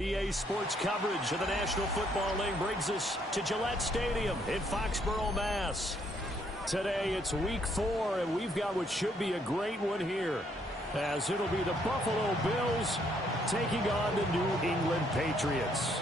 EA Sports coverage of the National Football League brings us to Gillette Stadium in Foxborough, Mass. Today it's week 4, and we've got what should be a great one here, as it'll be the Buffalo Bills taking on the New England Patriots.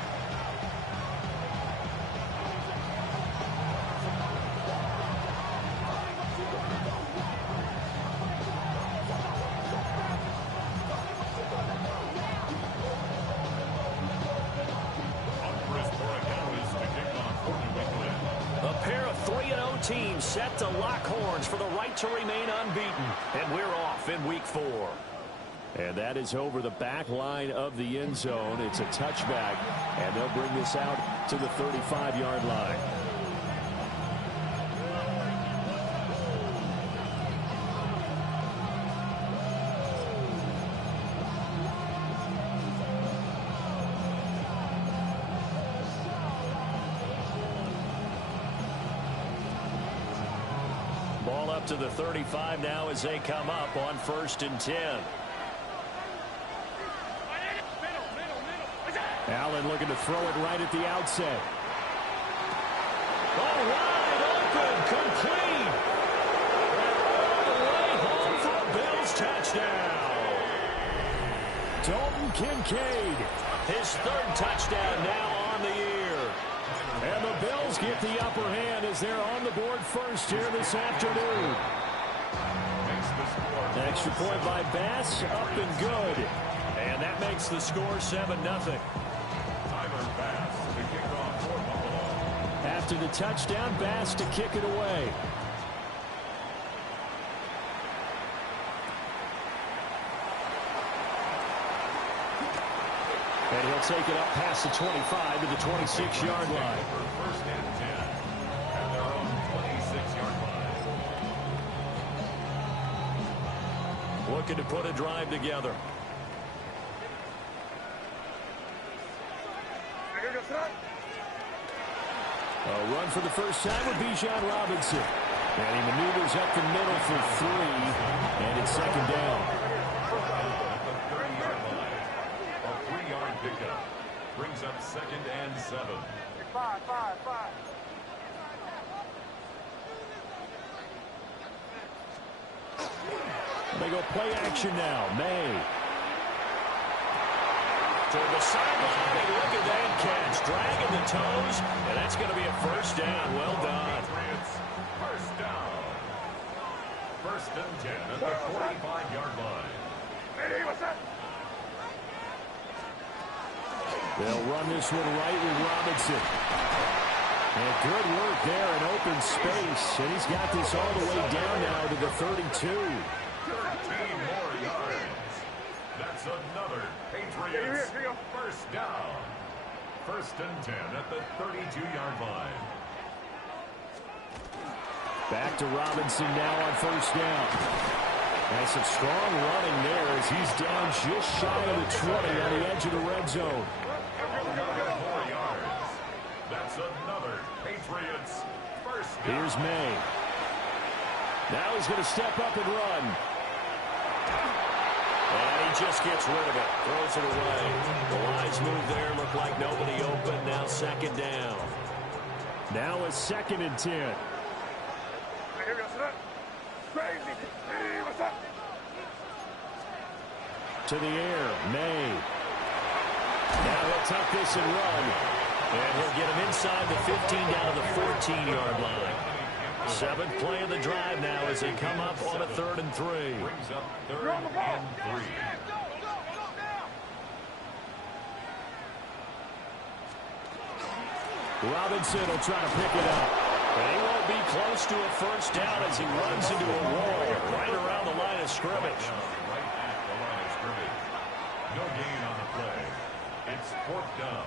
Team set to lock horns for the right to remain unbeaten, and we're off in week 4. And that is over the back line of the end zone. It's a touchback, and they'll bring this out to the 35-yard line. Ball up to the 35 now as they come up on 1st and 10. Allen looking to throw it right at the outset. Oh, wide open, complete. All the way home for a Bills touchdown. Dalton Kincaid, his 3rd touchdown now on the year. And the Bills get the upper hand as they're on the board first here this afternoon. Extra point by Bass, up and good. And that makes the score 7-0. After the touchdown, Bass to kick it away. And he'll take it up past the 25 to the 26-yard line. First and 10 at their own 26-yard line. Looking to put a drive together. A run for the first time with Bijan Robinson. And he maneuvers up the middle for 3. And it's 2nd down. Pickup brings up 2nd and 7. 5. They go play action now. May to the sideline, and look at that catch, dragging the toes, and that's going to be a 1st down. Well done. Patriots, 1st down. 1st and 10 at the 45-yard line. Hey, what's that? They'll run this one right with Robinson. And good work there in open space. And he's got this all the way down now to the 32. 13 more yards. That's another Patriots 1st down. 1st and 10 at the 32-yard line. Back to Robinson now on 1st down. And some strong running there as he's down just shy of the 20 on the edge of the red zone. 4 yards. That's another Patriots 1st down. Here's May. Now he's going to step up and run. And he just gets rid of it. Throws it away. The lines move there. Look like nobody open. Now 2nd down. Now a 2nd and 10. Crazy. Hey, what's up? To the air. May. Now he'll tuck this and run. And he'll get him inside the 15 down to the 14-yard line. 7th play of the drive now as they come up on a 3rd and 3. Brings up 3rd and 3. Robinson will try to pick it up. But he won't be close to a 1st down as he runs into a wall right around the line of scrimmage. Right at the line of scrimmage. No gain on the play. It's 4th down.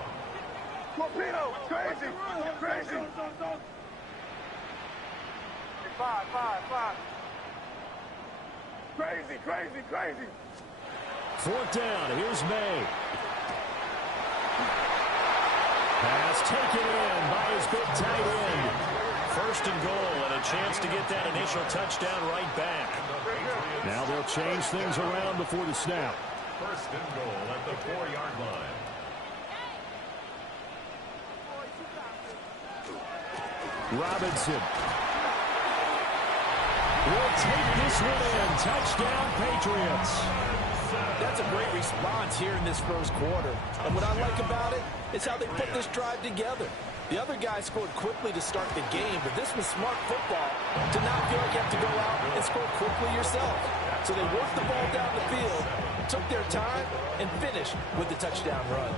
Torpedo! Crazy! Crazy! 5. Crazy! 4th down. Here's May. Pass taken in by his big tight end. 1st and goal, and a chance to get that initial touchdown right back. Now they'll change things around before the snap. 1st and goal at the 4-yard line. Robinson will take this one in. Touchdown, Patriots. That's a great response here in this first quarter. And what I like about it is how they put this drive together. The other guy scored quickly to start the game, but this was smart football to not feel like you have to go out and score quickly yourself. So they worked the ball down the field, took their time, and finished with the touchdown run.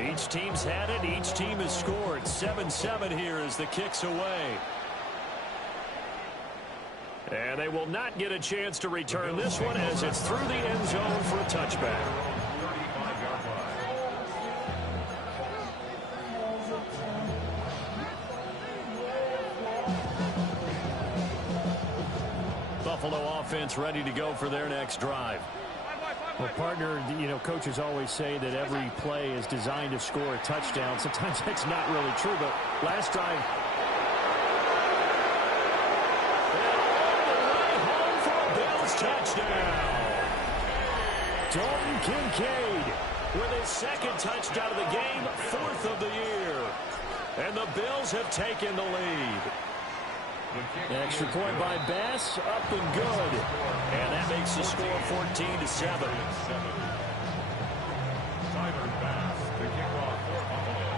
Each team's had it. Each team has scored. 7-7 here as the kick's away. And they will not get a chance to return this one as it's through the end zone for a touchback. Buffalo offense ready to go for their next drive. Well, partner, you know, coaches always say that every play is designed to score a touchdown. Sometimes that's not really true, but last drive, touchdown. Dalton Kincaid with his second touchdown of the game, 4th of the year. And the Bills have taken the lead. Extra point by Bass, up and good. And that makes the score 14-7.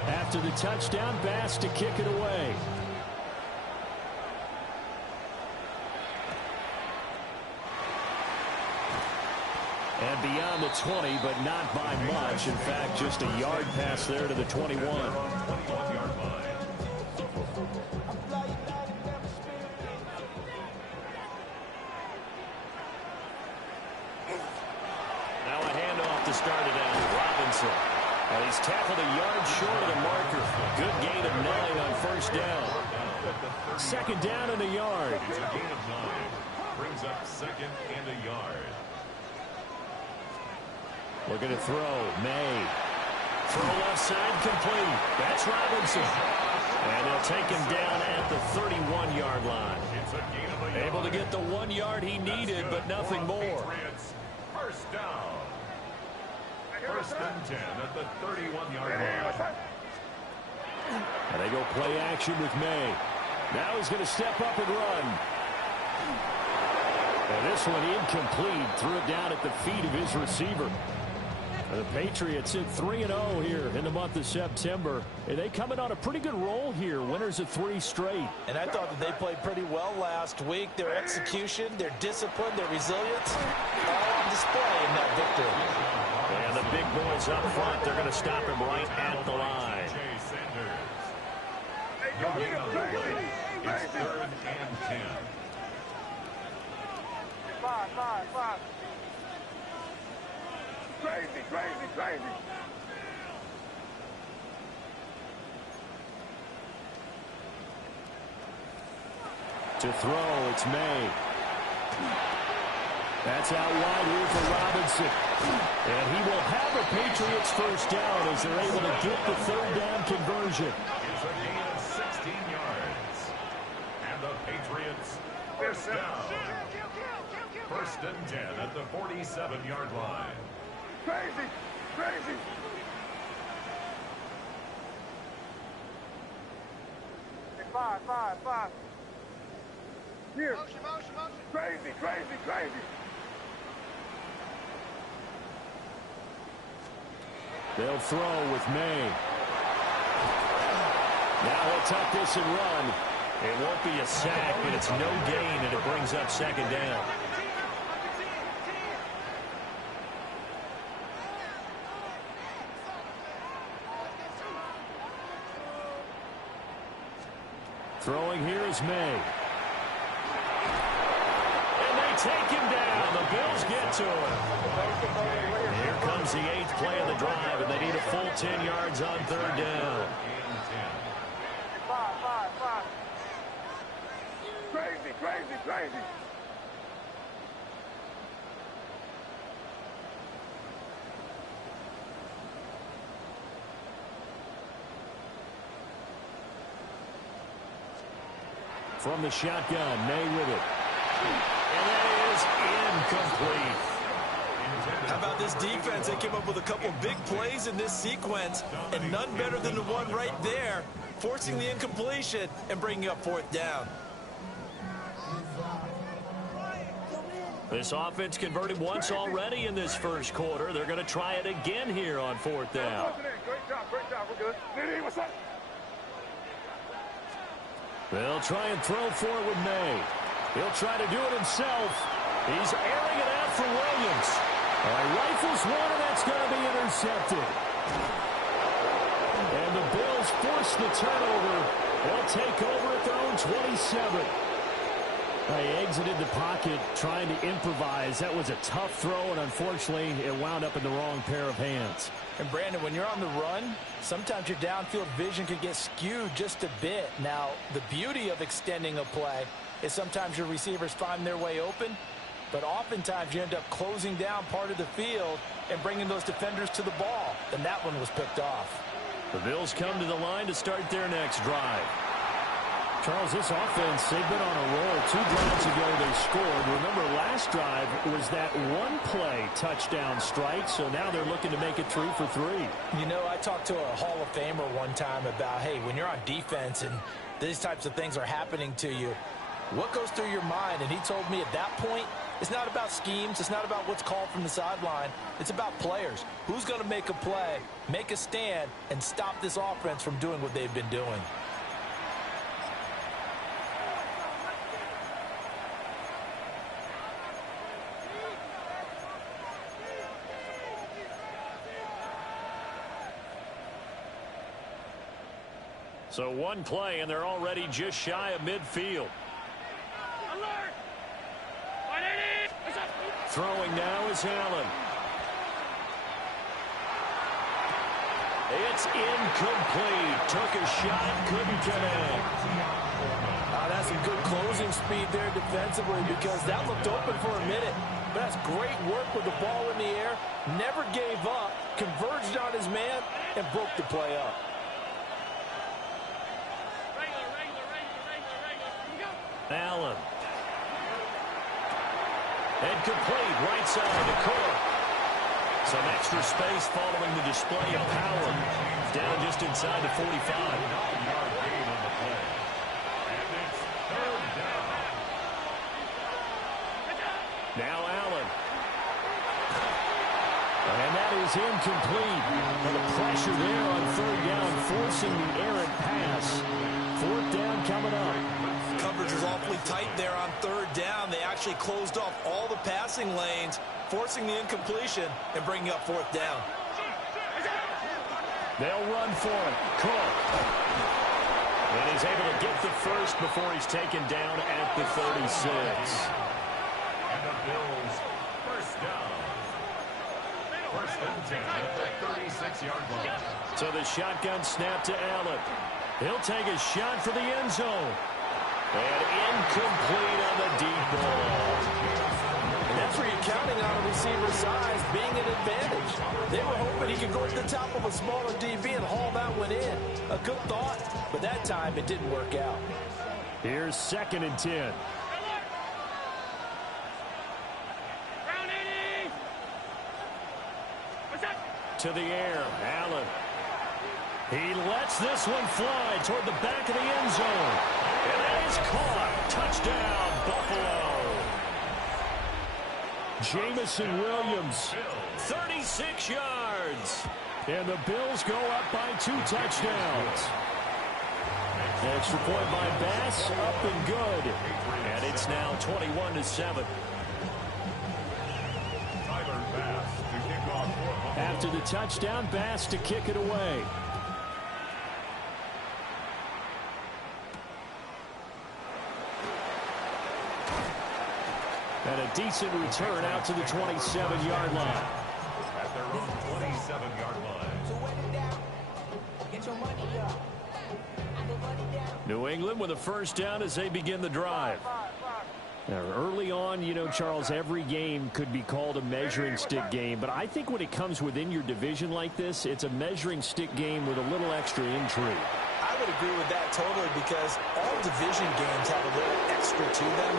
After the touchdown, Bass to kick it away. And beyond the 20, but not by much. In fact, just a yard pass there to the 21. Now a handoff to start it out. Robinson. And he's tackled a yard short of the marker. Good gain of 9 on first down. Second down and a yard. It's a gain of 9. Brings up second and a yard. Looking to throw. May. Throw left side complete. That's Robinson. And they'll take him down at the 31-yard line. Able to get the 1 yard he needed, but nothing more. First down. First and 10 at the 31-yard line. And they go play action with May. Now he's going to step up and run. And this one incomplete. Threw it down at the feet of his receiver. The Patriots at 3-0 here in the month of September. And they coming on a pretty good roll here. Winners of 3 straight. And I thought that they played pretty well last week. Their execution, their discipline, their resilience, all on display in that victory. And the big boys up front, they're going to stop him right at the line. It's 3rd and 10. 5. Crazy. To throw, it's May. That's out wide here for Robinson. And he will have a Patriots first down as they're able to get the 3rd down conversion. It's a gain of 16 yards. And the Patriots first down. First and 10 at the 47-yard line. Crazy. 5. Here. Motion. Crazy. They'll throw with May. Now he'll tuck this and run. It won't be a sack, but it's no gain, and it brings up second down. Throwing here is May. And they take him down. The Bills get to him. Here comes the 8th play of the drive, and they need a full 10 yards on 3rd down. 5. Crazy. From the shotgun, May with it. And that is incomplete. How about this defense? They came up with a couple big plays in this sequence, and none better than the one right there, forcing the incompletion and bringing up fourth down. This offense converted once already in this first quarter. They're going to try it again here on fourth down. Great job, we're good. Nene, what's up? They'll try and throw for it with May. He'll try to do it himself. He's airing it out for Williams. Rifles one, and that's going to be intercepted. And the Bills force the turnover. They'll take over at their own 27. They exited the pocket trying to improvise. That was a tough throw, and unfortunately, it wound up in the wrong pair of hands. And, Brandon, when you're on the run, sometimes your downfield vision can get skewed just a bit. Now, the beauty of extending a play is sometimes your receivers find their way open, but oftentimes you end up closing down part of the field and bringing those defenders to the ball. And that one was picked off. The Bills come to the line to start their next drive. Charles, this offense, they've been on a roll. 2 drives ago they scored. Remember, last drive was that one-play touchdown strike, so now they're looking to make it 3 for 3. You know, I talked to a Hall of Famer one time about, hey, when you're on defense and these types of things are happening to you, what goes through your mind? And he told me at that point, it's not about schemes. It's not about what's called from the sideline. It's about players. Who's going to make a play, make a stand, and stop this offense from doing what they've been doing? So one play, and they're already just shy of midfield. Throwing now is Allen. It's incomplete. Took a shot, couldn't connect. That's some good closing speed there defensively because that looked open for a minute. But that's great work with the ball in the air. Never gave up, converged on his man, and broke the play up. Allen. And complete, right side to Cook. Some extra space following the display of power. Down just inside the 45. Now Allen. And that is incomplete. And the pressure there on third down, forcing the errant pass. Fourth down coming up. Coverage was awfully tight there on third down. They actually closed off all the passing lanes, forcing the incompletion and bringing up fourth down. They'll run for it. Cook. And he's able to get the first before he's taken down at the 36. And the Bills, first down. First and 10 at the 36-yard line. So the shotgun snap to Allen. He'll take a shot for the end zone. And incomplete on the deep ball. And that's where you're counting on a receiver's size being an advantage. They were hoping he could go to the top of a smaller DB and haul that one in. A good thought, but that time it didn't work out. Here's 2nd and 10. To the air, Allen. He lets this one fly toward the back of the end zone. And that is caught. Touchdown, Buffalo. Jamison Williams, 36 yards. And the Bills go up by 2 touchdowns. Extra point by Bass, up and good. And it's now 21-7. After the touchdown, Bass to kick it away. And a decent return out to the 27-yard line. At their own 27-yard line. So wet it down. Get your money up. New England with a first down as they begin the drive. Now, early on, you know, Charles, every game could be called a measuring stick game, but I think when it comes within your division like this, it's a measuring stick game with a little extra intrigue. I would agree with that totally because all division games have a little extra to them.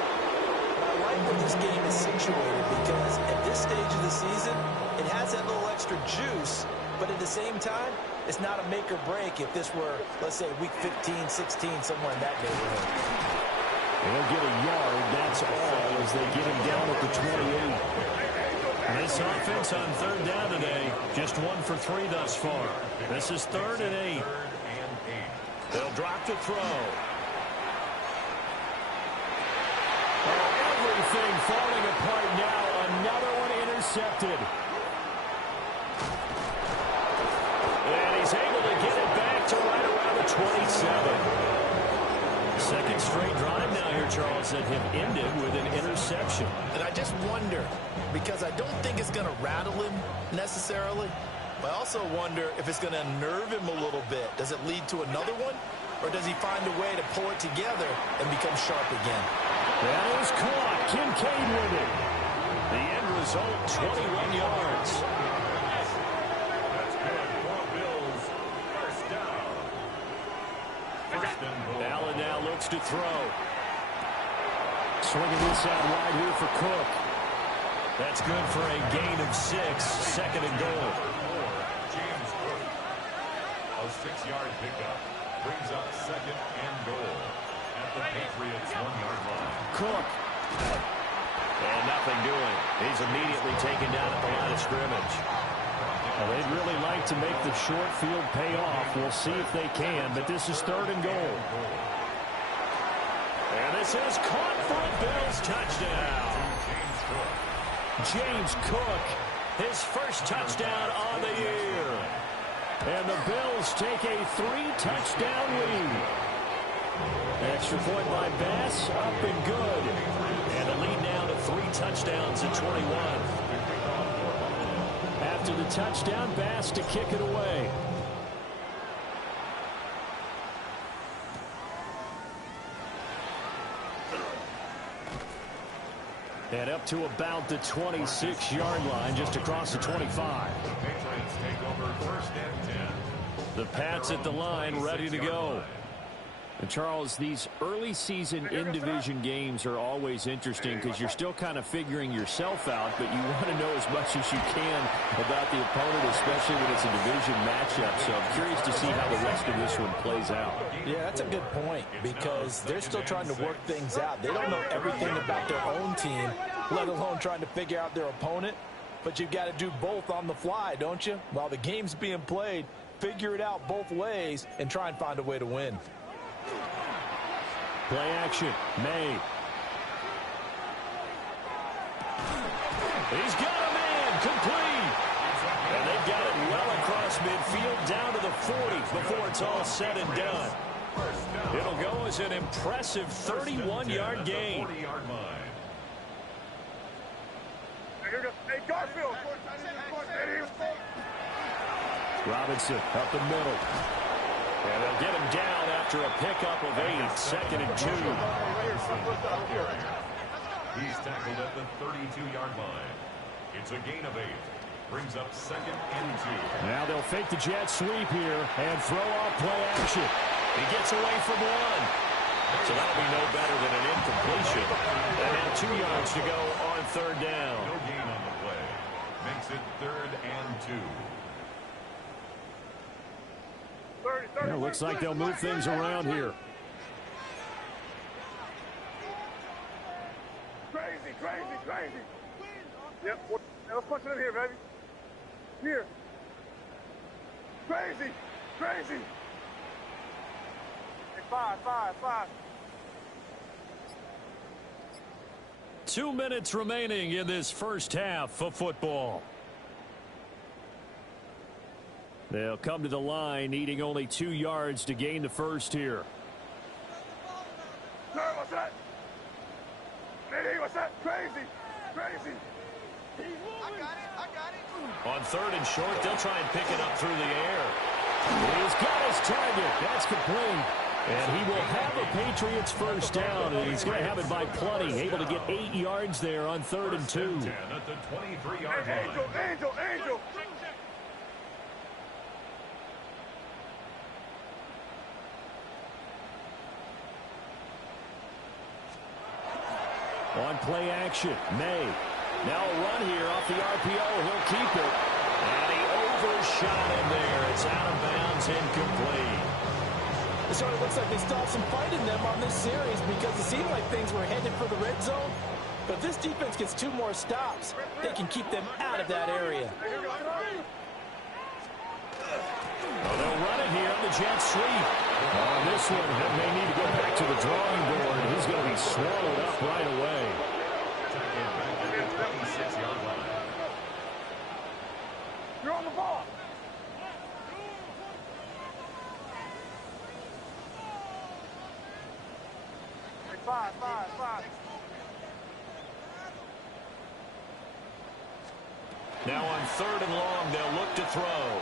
What I like where this game is situated because at this stage of the season, it has that little extra juice, but at the same time, it's not a make or break if this were, let's say, week 15, 16, somewhere in that neighborhood. They'll get a yard, that's all, as they get him down at the 28. This offense on third down today, just 1 for 3 thus far. This is 3rd and 8. They'll drop to throw. Everything falling apart now. Another one intercepted. And he's able to get it back to right around the 27. Second straight drive now here, Charles, that have ended with an interception. And I just wonder, because I don't think it's going to rattle him necessarily, but I also wonder if it's going to unnerve him a little bit. Does it lead to another one? Or does he find a way to pull it together and become sharp again? That is caught. Kincaid with it. The end result, 21 yards. That's good for Bills. First down. First and goal. Allen now looks to throw. Swinging this out wide here for Cook. That's good for a gain of 6. Second and goal. James Cook. A 6-yard pickup brings up second and goal at the Patriots 1-yard line. Cook. And nothing doing. He's immediately taken down at the line of scrimmage. Well, they'd really like to make the short field pay off. We'll see if they can, but this is 3rd and goal. And this is caught for a Bills touchdown. James Cook, his first touchdown on the year. And the Bills take a 3-touchdown lead. Extra point by Bass, up and good. And a lead now to 3 touchdowns at 21. After the touchdown, Bass to kick it away. And up to about the 26-yard line, just across the 25. The Patriots take over 1st and 10. The Pats at the line, ready to go. And Charles, these early season in-division games are always interesting because you're still kind of figuring yourself out, but you want to know as much as you can about the opponent, especially when it's a division matchup. So I'm curious to see how the rest of this one plays out. Yeah, that's a good point because they're still trying to work things out. They don't know everything about their own team, let alone trying to figure out their opponent. But you've got to do both on the fly, don't you? While the game's being played, figure it out both ways and try and find a way to win. Play action, May. He's got a man, complete. And they've got it well across midfield, down to the 40 before it's all said and done. It'll go as an impressive 31-yard gain. Hey, Garfield. Robinson up the middle. And they'll get him down after a pickup of 8, 2nd and 2. He's tackled at the 32-yard line. It's a gain of 8. Brings up 2nd and 2. Now they'll fake the jet sweep here and throw off play action. He gets away from 1. So that'll be no better than an incompletion. And now 2 yards to go on 3rd down. No gain on the play. Makes it 3rd and 2. It looks like they'll move things around here. Crazy, crazy, crazy. Yep. Now let's punch it in here, baby. Here. Crazy, crazy. Hey, 5. 2 minutes remaining in this first half of football. They'll come to the line, needing only 2 yards to gain the first here. No, what's that? Hey, what's that? Crazy, crazy. I got it. On 3rd and short, they'll try and pick it up through the air. He's got his target. That's complete. And he will have a Patriots first down, and he's going to have it by plenty. Able to get 8 yards there on 3rd and 2. At the 23-yard line. Angel. On play action, May. Now a run here off the RPO. He'll keep it. And he overshot him there. It's out of bounds, incomplete. So it looks like they still have some fight in them on this series because it seemed like things were headed for the red zone. But if this defense gets 2 more stops, they can keep them out of that area. Well, they'll run it here on the jet sweep. On this one, they may need to go back to the drawing board. He's going to be swallowed up right away. 26-yard line. You're on the ball. Hey, five. Now on 3rd and long, they'll look to throw.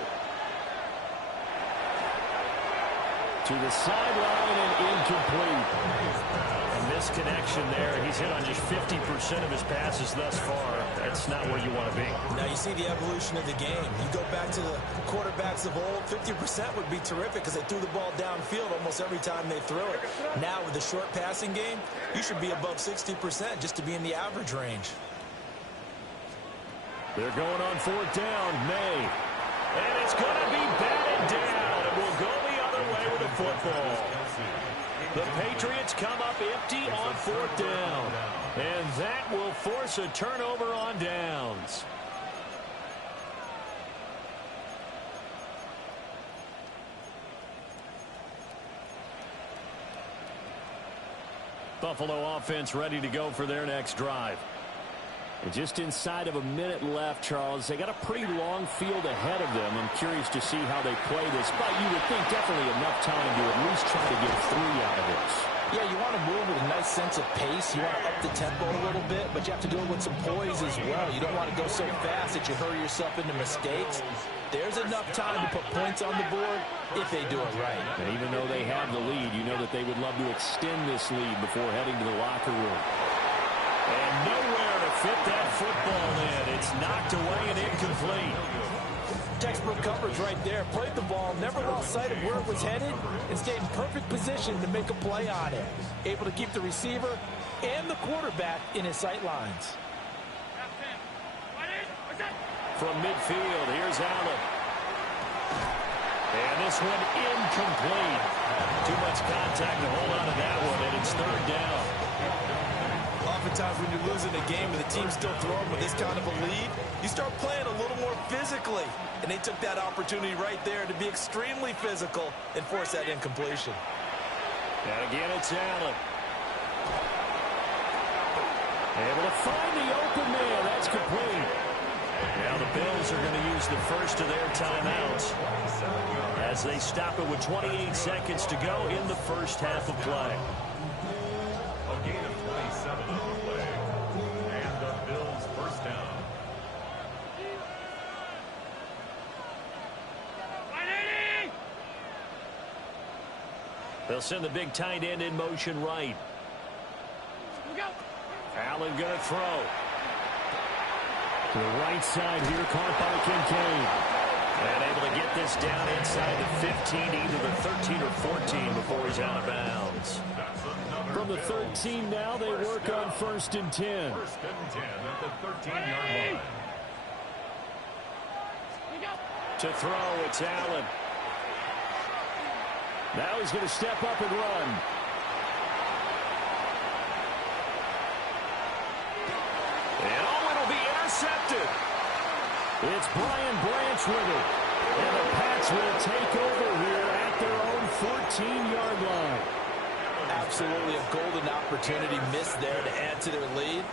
To the sideline and incomplete. A misconnection there. He's hit on just 50% of his passes thus far. That's not where you want to be. Now you see the evolution of the game. You go back to the quarterbacks of old, 50% would be terrific because they threw the ball downfield almost every time they threw it. Now with the short passing game, you should be above 60% just to be in the average range. They're going on 4th down. May. And it's going to be batted down. It will go the other way with the football. The Patriots come up empty on 4th down. And that will force a turnover on downs. Buffalo offense ready to go for their next drive. And just inside of a minute left, Charles. They got a pretty long field ahead of them. I'm curious to see how they play this, but you would think definitely enough time to at least try to get 3 out of this. Yeah, you want to move with a nice sense of pace. You want to up the tempo a little bit, but you have to do it with some poise as well. You don't want to go so fast that you hurry yourself into mistakes. There's enough time to put points on the board if they do it right. And even though they have the lead, you know that they would love to extend this lead before heading to the locker room. And nowhere to fit that football in. It's knocked away and incomplete. Textbook coverage right there. Played the ball, never lost sight of where it was headed, and stayed in perfect position to make a play on it. Able to keep the receiver and the quarterback in his sight lines. From midfield, here's Allen. And this one incomplete. Too much contact to hold on to that one, and it's 3rd down. Oftentimes when you're losing a game and the team's still throwing with this kind of a lead, you start playing a little more physically. And they took that opportunity right there to be extremely physical and force that incompletion. And again, it's Allen. Able to find the open man. That's complete. Now the Bills are going to use the first of their timeouts as they stop it with 28 seconds to go in the first half of play. A gain of 27 on the play. And the Bills first down. They'll send the big tight end in motion right. Allen going to throw. To the right side here, caught by Kincaid. And able to get this down inside the 15, either the 13 or 14 before he's out of bounds. From the 13 now, they work on 1st and 10. 1st and 10 at the 13-yard line. To throw, it's Allen. Now he's going to step up and run. And it'll be intercepted. It's Brian Branch with it. And the Pats will take over here at their own 14-yard line. Absolutely a golden opportunity missed there to add to their lead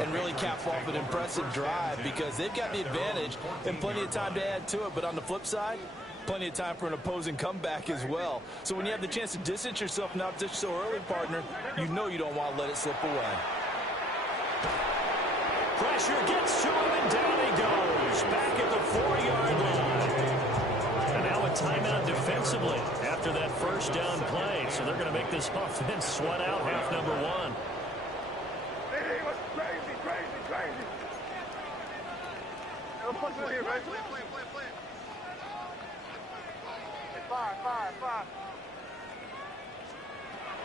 and really cap off an impressive drive because they've got the advantage and plenty of time to add to it. But on the flip side, plenty of time for an opposing comeback as well. So when you have the chance to distance yourself from opposition so early, partner, you know you don't want to let it slip away. Pressure gets to him, and down he goes. Back at the 4-yard line. And now a timeout defensively after that first down play. So they're going to make this offense sweat out half number 1. Hey, what's crazy. Let's punch it in here, right? Play. Hey, five.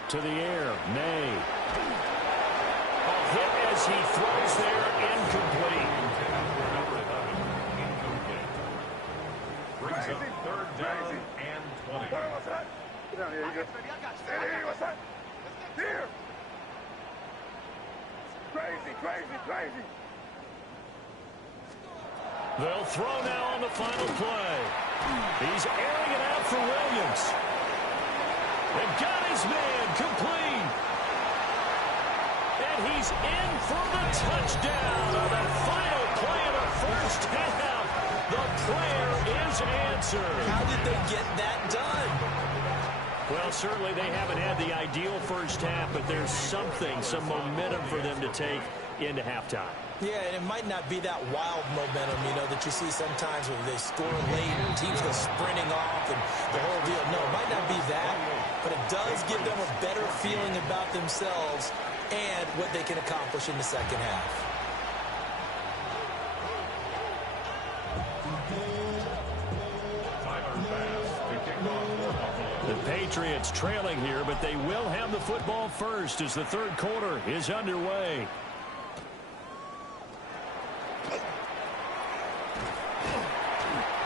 To the air, May. hit as he throws there, incomplete. Brings up third down and 20. What's that? Get down here, you go. Hey, what's that? Here! Crazy, crazy, crazy! They'll throw now on the final play. He's airing it out for Williams. They've got his man complete. And he's in for the touchdown on the final play of the first half. The prayer is answered. How did they get that done? Well, certainly they haven't had the ideal first half, but there's something, some momentum for them to take into halftime. Yeah, and it might not be that wild momentum, you know, that you see sometimes when they score late and teams go sprinting off and the whole deal. No, it might not be that, but it does give them a better feeling about themselves and what they can accomplish in the second half. The Patriots trailing here, but they will have the football first as the third quarter is underway.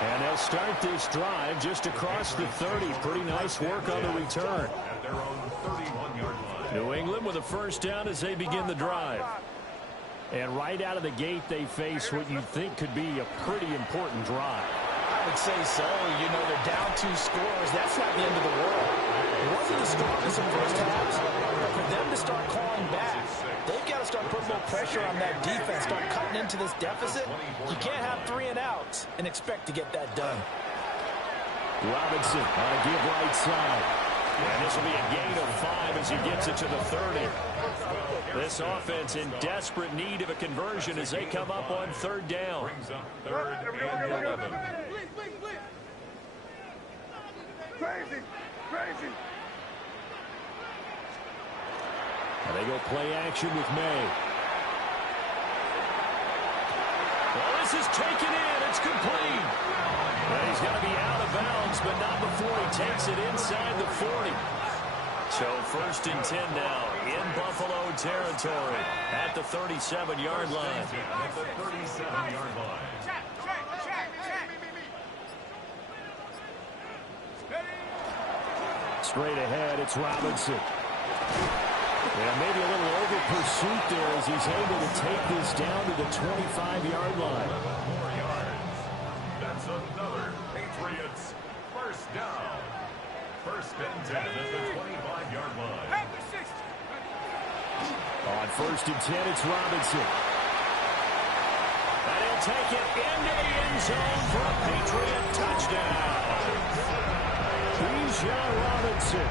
And they'll start this drive just across the 30. Pretty nice work on the return. At their own 31-yard line. New England with a first down as they begin the drive. And right out of the gate, they face what you think could be a pretty important drive. I would say so. You know, they're down 2 scores. That's not the end of the world. It wasn't the strongest of first halves, but for them to start clawing back, they've got to start putting more pressure on that defense, start cutting into this deficit. You can't have 3 and outs and expect to get that done. Robinson on a give right side. And this will be a gain of 5 as he gets it to the 30. This offense in desperate need of a conversion as they come up on third down. Brings up third and 11. Crazy, crazy! And they go play action with May. Well, this is taken in. It's complete. And he's going to be out of bounds, but not before he takes it inside the 40. So first and 10 now in Buffalo territory at the 37-yard line. At the 37-yard line. Straight ahead, it's Robinson. Yeah, maybe a little over pursuit there as he's able to take this down to the 25-yard line. 11 more yards. That's another Patriots first down. First and 10 at the 25-yard line. On first and 10, it's Robinson. And he'll take it into the end zone for a Patriot touchdown. Bijan Robinson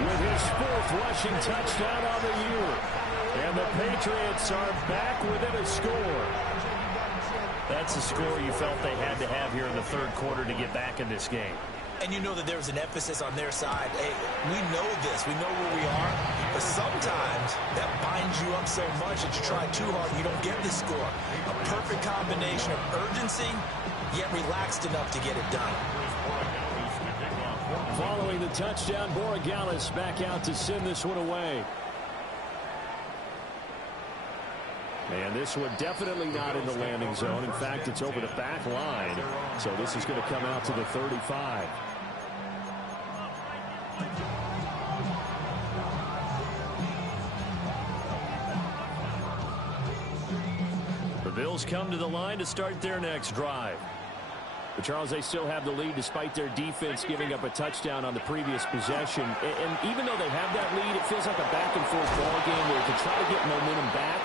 with his 4th rushing touchdown on the year. And the Patriots are back within a score. That's a score you felt they had to have here in the third quarter to get back in this game. And you know that there's an emphasis on their side. Hey, we know this. We know where we are. But sometimes that binds you up so much that you try too hard and you don't get the score. A perfect combination of urgency, yet relaxed enough to get it done. Following the touchdown, Borregales back out to send this one away. And this one definitely not in the landing zone. In fact, it's over the back line. So this is going to come out to the 35. The Bills come to the line to start their next drive. But, Charles, they still have the lead despite their defense giving up a touchdown on the previous possession. And even though they have that lead, it feels like a back-and-forth ball game where to try to get momentum back,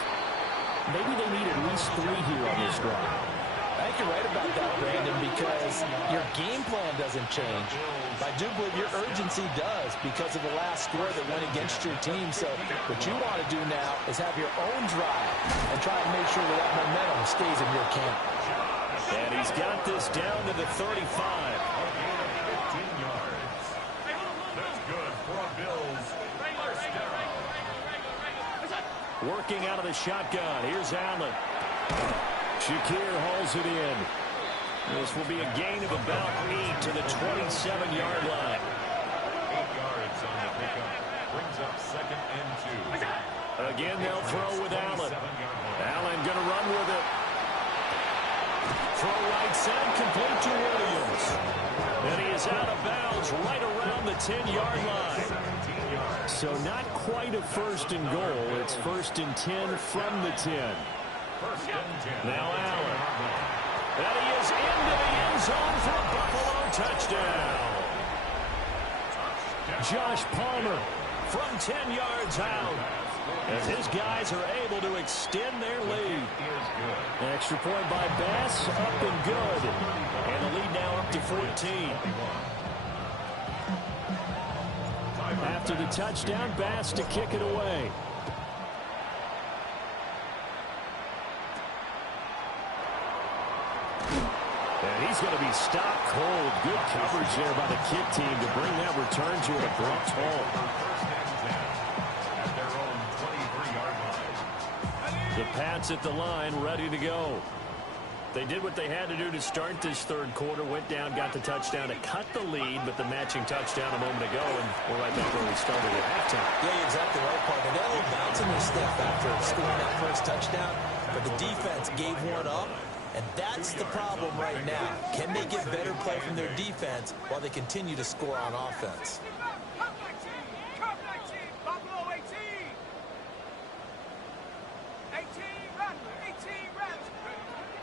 maybe they need at least 3 here on this drive. I think you're right about that, Brandon, because your game plan doesn't change. I do believe your urgency does because of the last score that went against your team. So what you want to do now is have your own drive and try to make sure that momentum stays in your camp. And he's got this down to the 35. 15 yards. That's good for a Bills first down. Working out of the shotgun. Here's Allen. Shakir hauls it in. This will be a gain of about 8 to the 27-yard line. 8 yards on the pickup. Brings up second and 2. Again, they'll throw with Allen. Allen going to run with it. Throw right side, complete to Williams. And he is out of bounds right around the 10-yard line. So not quite a first and goal. It's first and 10 from the 10. Now Allen. And he is into the end zone for a Buffalo touchdown. Josh Palmer from 10 yards out, as his guys are able to extend their lead. An extra point by Bass, up and good. And the lead now up to 14. After the touchdown, Bass to kick it away. And he's going to be stopped cold. Good coverage there by the kick team to bring that return to an abrupt halt. The Pats at the line, ready to go. They did what they had to do to start this third quarter. Went down, got the touchdown to cut the lead, but the matching touchdown a moment ago, and we're right back where we started at halftime. Yeah, you're exactly right, partner. They're a little bouncing their step after scoring that first touchdown, but the defense gave one up, and that's the problem right now. Can they get better play from their defense while they continue to score on offense?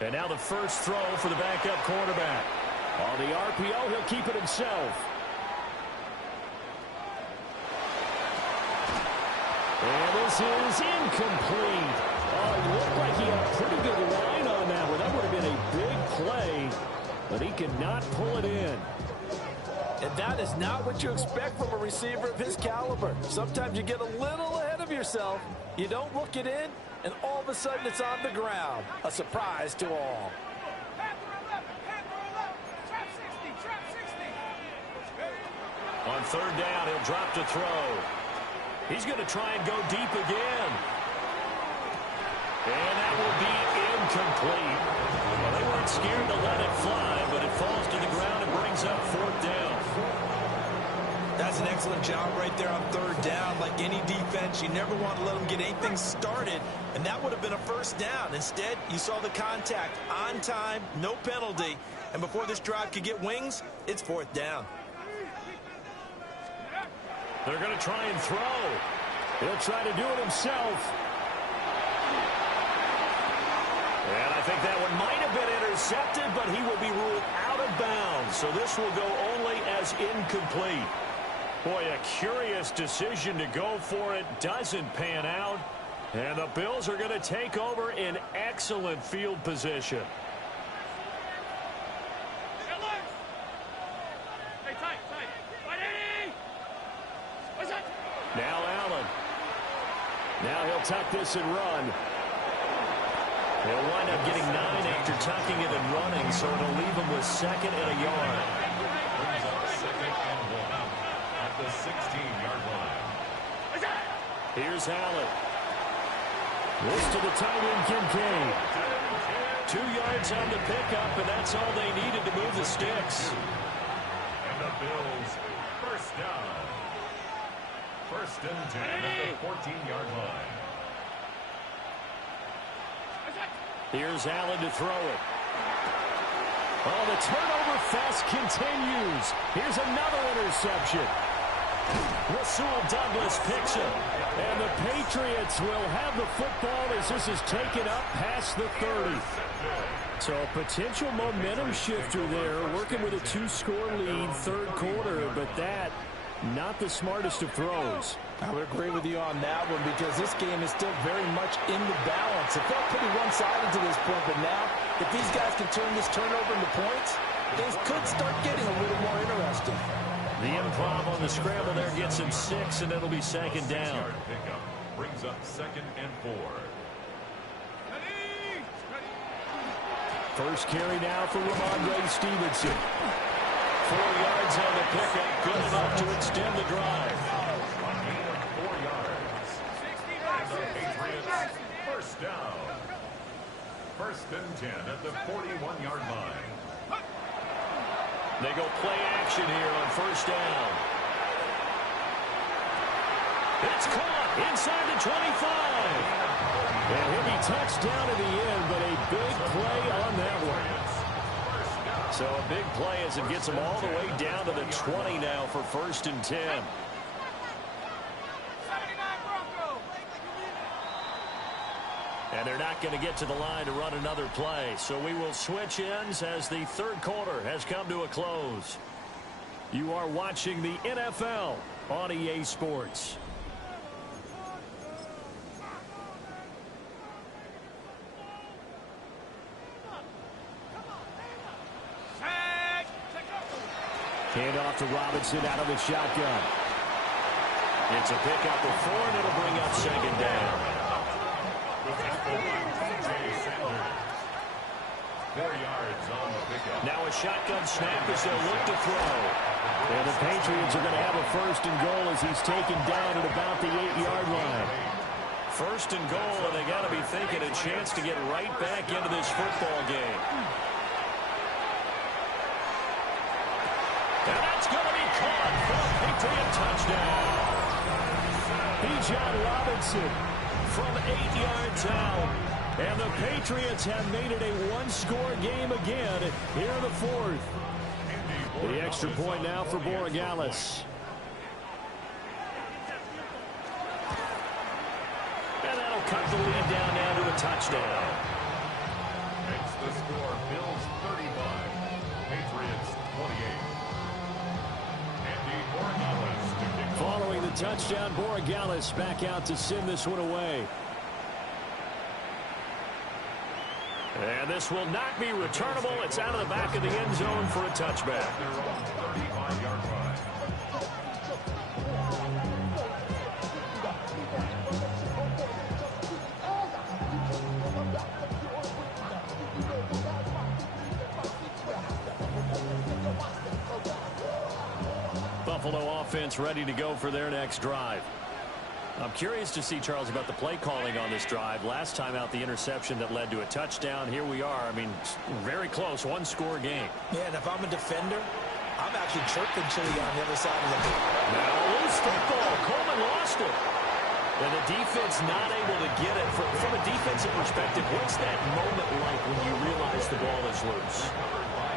And now the first throw for the backup quarterback. On the RPO, he'll keep it himself. And this is incomplete. Oh, it looked like he had a pretty good line on that one. That would have been a big play, but he could not pull it in. And that is not what you expect from a receiver of his caliber. Sometimes you get a little ahead of yourself. You don't look it in, and all of a sudden it's on the ground. A surprise to all. On third down, he'll drop to throw. He's going to try and go deep again. And that will be incomplete. Well, they weren't scared to let it fly, but it falls to the ground and brings up fourth down. That's an excellent job right there on third down. Like any defense, you never want to let them get anything started, and that would have been a first down. Instead, you saw the contact on time, no penalty, and before this drive could get wings, it's fourth down. They're going to try and throw. He'll try to do it himself. And I think that one might have been intercepted, but he will be ruled out of bounds. So this will go only as incomplete. Boy, a curious decision to go for it. Doesn't pan out. And the Bills are going to take over in excellent field position. Now Allen. Now he'll tuck this and run. He'll wind up getting 9 after tucking it and running, so it'll leave him with second and a yard. Brings up second and 1 at the 16-yard line. Here's Allen. This to the tight end, Kincaid. 2 yards on the pickup, and that's all they needed to move the sticks. And the Bills first down. First and 10 at the 14-yard line. Here's Allen to throw it. Oh, the turnover fest continues. Here's another interception. Rasul Douglas picks it. And the Patriots will have the football as this is taken up past the 30. So a potential momentum shifter there, working with a 2-score lead, third quarter, but that not the smartest of throws. I would agree with you on that one because this game is still very much in the balance. It felt pretty one-sided to this point, but now if these guys can turn this turnover into points, things could start getting a little more interesting. The improv on the scramble there gets him 6, and it'll be second down. Pickup brings up second and 4. First carry now for Ramondre Stevenson. 4 yards on the pickup, good enough to extend the drive. A gain of 4 yards. And the Patriots first down. First and 10 at the 41-yard line. They go play action here on first down. It's caught inside the 25. And he'll be touched down in the end, but a big play on that one. So a big play as it gets him all the way down to the 20 now for 1st and 10. And they're not going to get to the line to run another play. So we will switch ends as the 3rd quarter has come to a close. You are watching the NFL on EA Sports. Hand off to Robinson out of the shotgun. It's a pickup of 4, and it'll bring up 2nd down. 4 yards on the pickup. Now a shotgun snap as they'll look to throw. And the Patriots are going to have a 1st and goal as he's taken down at about the 8-yard line. 1st and goal, and they got to be thinking a chance to get right back into this football game. And that's going to be caught for a Patriot touchdown. Bijan Robinson from 8 yards out. And the Patriots have made it a 1-score game again here in the 4th. The extra point now for Borregales. And that'll cut the lead down now to a touchdown. Makes the score Bills 35, Patriots 28. Following the touchdown, Borregales back out to send this one away. And this will not be returnable. It's out of the back of the end zone for a touchback. Buffalo offense ready to go for their next drive. I'm curious to see, Charles, about the play calling on this drive. Last time out, the interception that led to a touchdown. Here we are. I mean, very close, 1-score game. Yeah, and if I'm a defender, I'm actually chirping Chili on the other side of the field. Now, loose football. Coleman lost it. And the defense not able to get it. From a defensive perspective, what's that moment like when you realize the ball is loose?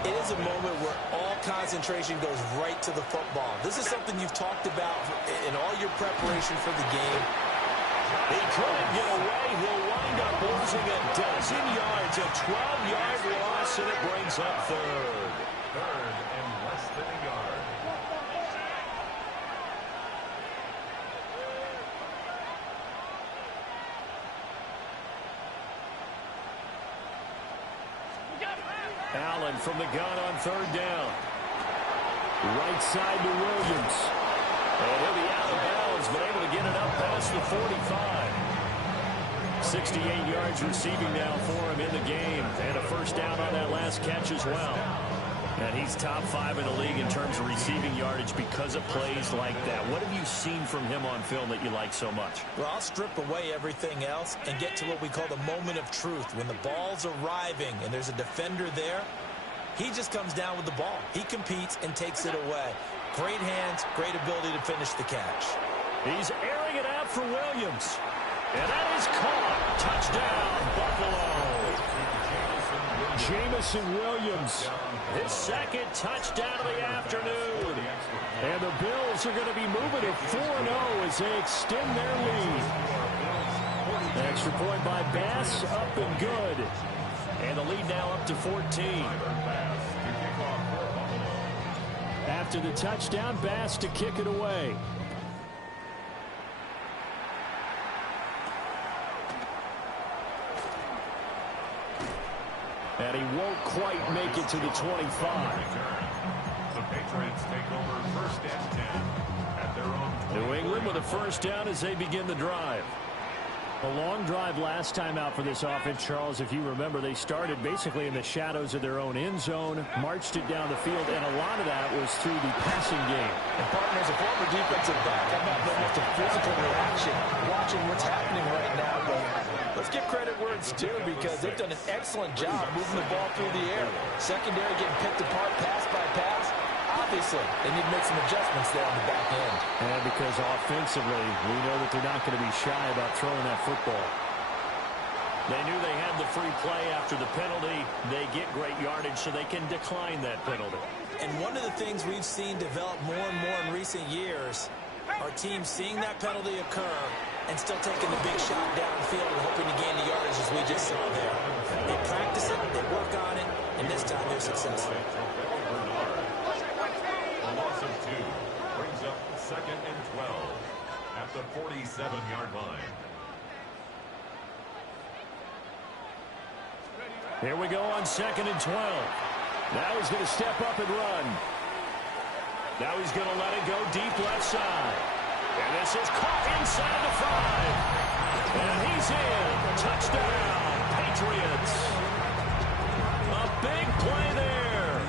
It is a moment where all concentration goes right to the football. This is something you've talked about in all your preparation for the game. He couldn't get away. He'll wind up losing a dozen yards, a 12-yard loss, and it brings up 3rd. 3rd and less than a yard. Allen from the gun on 3rd down. Right side to Williams. And he'll be out of bounds, but able to get it up past the 45. 68 yards receiving now for him in the game. And a 1st down on that last catch as well. And he's top 5 in the league in terms of receiving yardage because of plays like that. What have you seen from him on film that you like so much? Well, I'll strip away everything else and get to what we call the moment of truth. When the ball's arriving and there's a defender there, he just comes down with the ball. He competes and takes it away. Great hands, great ability to finish the catch. He's airing it out for Williams. And that is caught. Touchdown, Buffalo. Jamison Williams, his 2nd touchdown of the afternoon. And the Bills are going to be moving to 4-0 as they extend their lead. Extra point by Bass, up and good. And the lead now up to 14. After the touchdown, Bass to kick it away. And he won't quite make it to the 25. The Patriots take over 1st and 10 at their own 20. New England with a 1st down as they begin the drive. A long drive last time out for this offense, Charles. If you remember, they started basically in the shadows of their own end zone, marched it down the field, and a lot of that was through the passing game. And partner, as a former defensive back, I'm not known with the physical reaction, watching what's happening right now. But let's give credit where it's due because they've done an excellent job moving the ball through the air. Secondary getting picked apart pass by pass. obviously, they need to make some adjustments there on the back end. And because offensively, we know that they're not going to be shy about throwing that football. They knew they had the free play after the penalty. They get great yardage, so they can decline that penalty. And one of the things we've seen develop more and more in recent years are teams seeing that penalty occur and still taking the big shot downfield and hoping to gain the yardage as we just saw there. They practice it, they work on it, and this time they're successful. A loss of 2 brings up 2nd and 12 at the 47-yard line. Here we go on 2nd and 12. Now he's going to step up and run. Now he's going to let it go deep left side. And this is caught inside the 5. And he's in. Touchdown, Patriots. A big play there.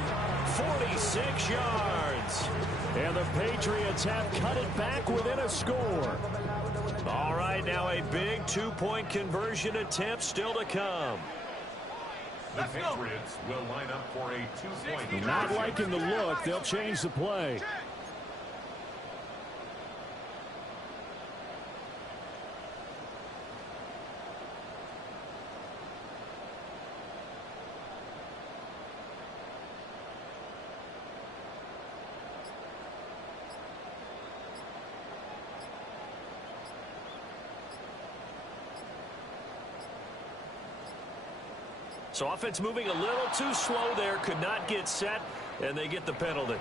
46 yards. And the Patriots have cut it back within a score. All right, now a big 2-point conversion attempt still to come. The Patriots will line up for a 2-point. Not liking the look. They'll change the play. So offense moving a little too slow there, could not get set, and they get the penalty.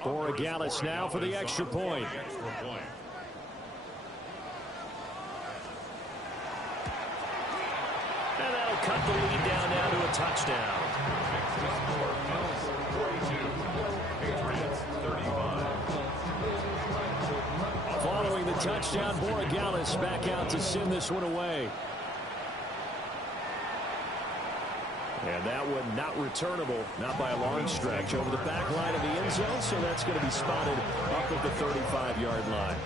Borregales now for the extra point. And that'll cut the lead down now to a touchdown. Following the touchdown, Borregales back out to send this one away. And that one not returnable, not by a long stretch, over the back line of the end zone, so that's going to be spotted up at the 35-yard line.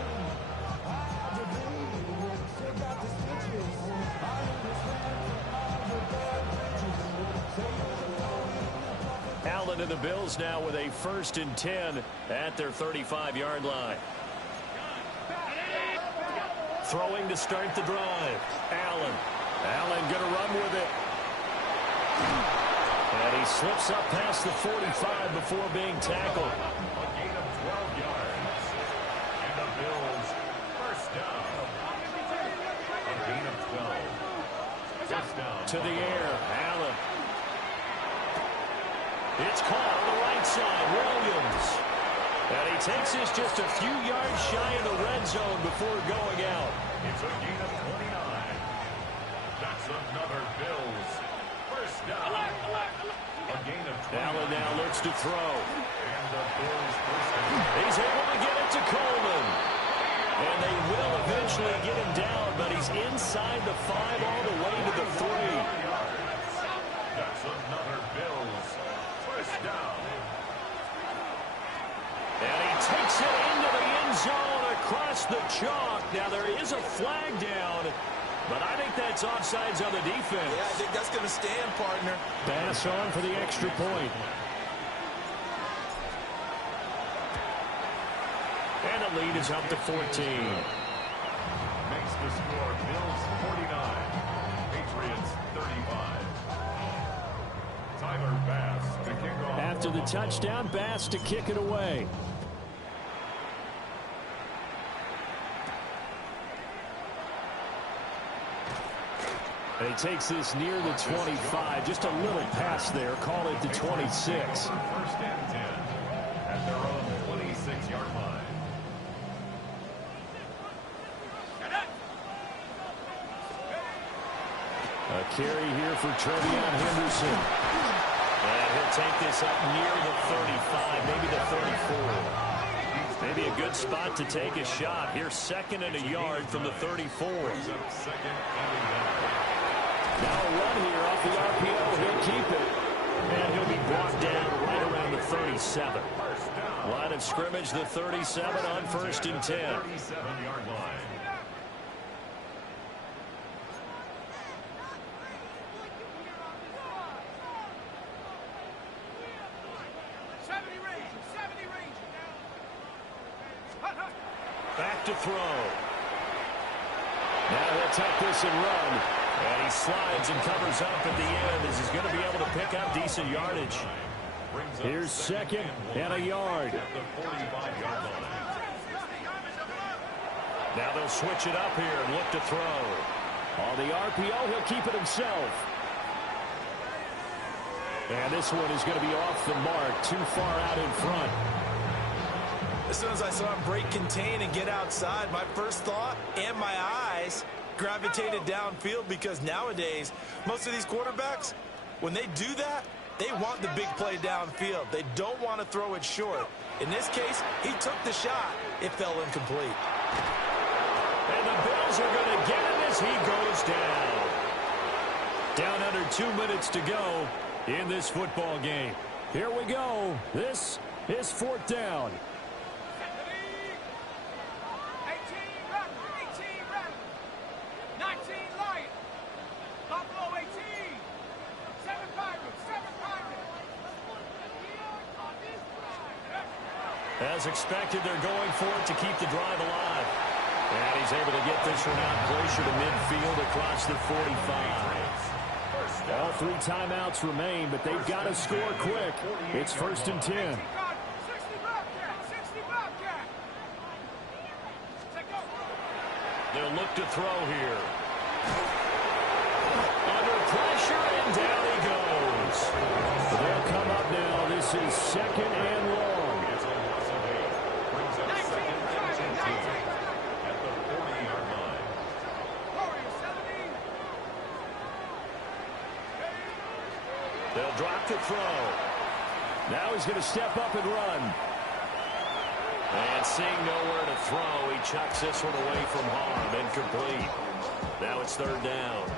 Allen and the Bills now with a 1st and 10 at their 35-yard line. Throwing to start the drive. Allen going to run with it. And he slips up past the 45 before being tackled. A gain of 12 yards. And the Bills first down. A gain of 12. First down. To the air. Allen. It's caught on the right side. Williams. And he takes this just a few yards shy of the red zone before going out. It's a gain of 29. That's another Bills first down. A gain of 20. Allen now looks to throw. And the Bills first down. He's able to get it to Coleman. And they will eventually get him down, but he's inside the 5 all the way to the 3. That's another Bills first down. And he takes it into the end zone across the chalk. Now there is a flag down, but I think that's offsides on the defense. Yeah, I think that's going to stand, partner. Pass on for the extra point. And the lead is up to 14. Makes the score Bills 49, Patriots 35. Tyler Bass to kick off. After the touchdown, Bass to kick it away. And he takes this near the 25. Just a little pass there. Call it the 26. First and 10 at their own 26-yard line. A carry here for Trevion Henderson. And he'll take this up near the 35, maybe the 34. Maybe a good spot to take a shot. Here's 2nd and a yard from the 34. Now a run here off the RPO. He'll keep it. And he'll be brought down right around the 37. Line of scrimmage, the 37 on 1st and 10. 37-yard line. to throw. Now he'll take this and run. And he slides and covers up at the end as he's going to be able to pick up decent yardage. Here's second and a yard. Now they'll switch it up here and look to throw. On the RPO, he'll keep it himself. And this one is going to be off the mark, too far out in front. As soon as I saw him break contain and get outside, my first thought and my eyes gravitated downfield, because nowadays, most of these quarterbacks, when they do that, they want the big play downfield. They don't want to throw it short. In this case, he took the shot. It fell incomplete. And the Bills are going to get him as he goes down. Down under 2 minutes to go in this football game. Here we go. This is fourth down. 19 Lions. Buffalo 18. 7 Pirates. 7 Pirates. As expected, they're going for it to keep the drive alive. And he's able to get this one out closer to midfield across the 45. All 3 timeouts remain, but they've got to score quick. It's first and 10. 60 Bobcat. 60 Bobcat. They'll look to throw here. Under pressure, and down he goes. They'll come up now. This is second and long. At the 40-yard line. They'll drop to throw. Now he's going to step up and run. And seeing nowhere to throw, he chucks this one away from harm. Incomplete. Now it's third down.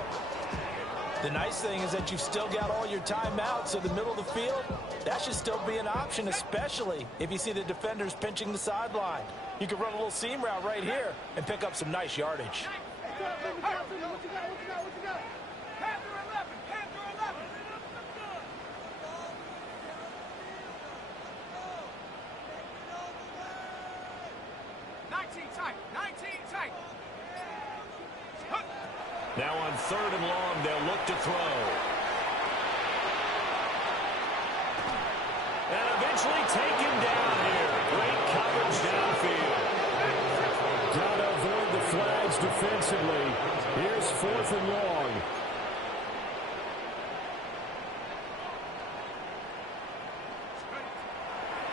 The nice thing is that you've still got all your timeouts, so the middle of the field, that should still be an option, especially if you see the defenders pinching the sideline. You can run a little seam route right here and pick up some nice yardage. Panther 11. Panther 11. 19 tight. 19 tight. Now on third and long, they'll look to throw. And eventually taken down here. Great coverage downfield. Got to avoid the flags defensively. Here's fourth and long.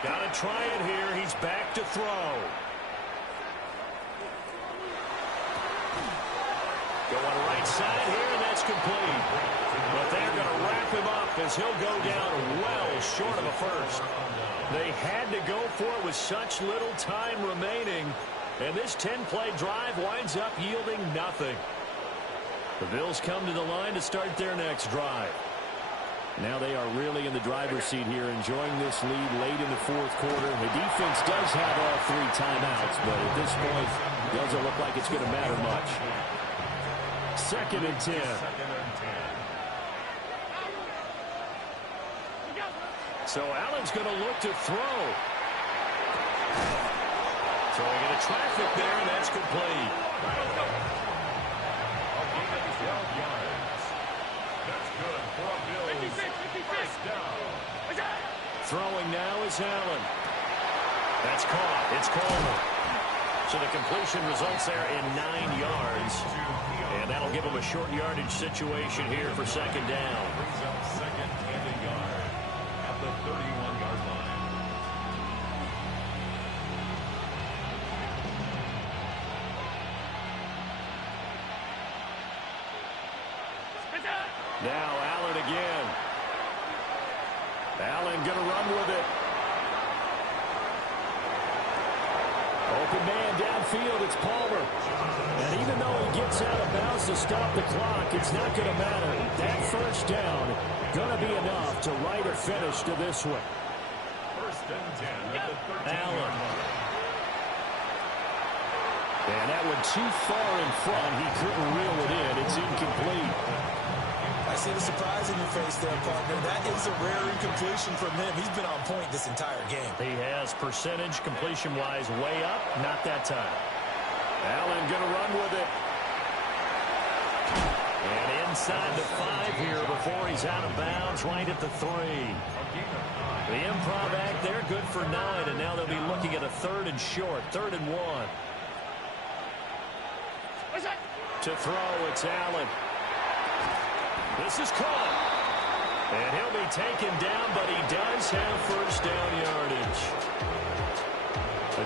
Got to try it here. He's back to throw. Going right side here, and that's complete. But they're going to wrap him up as he'll go down well short of a first. They had to go for it with such little time remaining. And this 10-play drive winds up yielding nothing. The Bills come to the line to start their next drive. Now they are really in the driver's seat here, enjoying this lead late in the fourth quarter. The defense does have all 3 timeouts, but at this point, doesn't look like it's going to matter much. Second and 10. So Allen's going to look to throw. Throwing into traffic there, and that's complete. That's good for a Bills. First down. Throwing now is Allen. That's caught. It's Coleman. So the completion results there in 9 yards. And that'll give him a short yardage situation here for second down. Brings up second and a yard at the 31-yard line. Now Allen again. Allen going to run with it. Open man downfield, it's Palmer. And even though he gets out of bounds to stop the clock, it's not going to matter. That first down going to be enough to write a finish to this one. First and 10 at the 13-yard Allen. line. And that one too far in front. He couldn't reel it in. It's incomplete. I see the surprise in your face there, partner. That is a rare incompletion from him. He's been on point this entire game. He has percentage completion-wise way up. Not that time. Allen going to run with it. And inside the 5 here before he's out of bounds, right at the 3. The improv act there, good for 9, and now they'll be looking at a 3rd and short, 3rd and 1. To throw, it's Allen. This is caught. And he'll be taken down, but he does have first down yardage.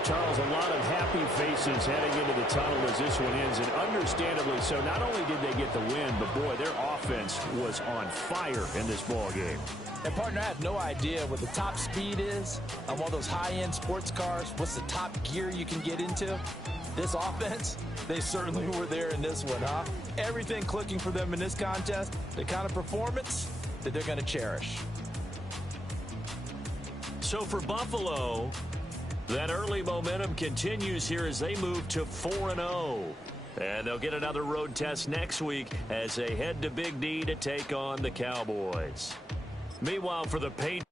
Charles, a lot of happy faces heading into the tunnel as this one ends, and understandably so. Not only did they get the win, but, boy, their offense was on fire in this ball game. And, partner, I have no idea what the top speed is on one of those high-end sports cars. What's the top gear you can get into? This offense, they certainly were there in this one, huh? Everything clicking for them in this contest, the kind of performance that they're going to cherish. So for Buffalo, that early momentum continues here as they move to 4-0. And they'll get another road test next week as they head to Big D to take on the Cowboys. Meanwhile, for the Patriots,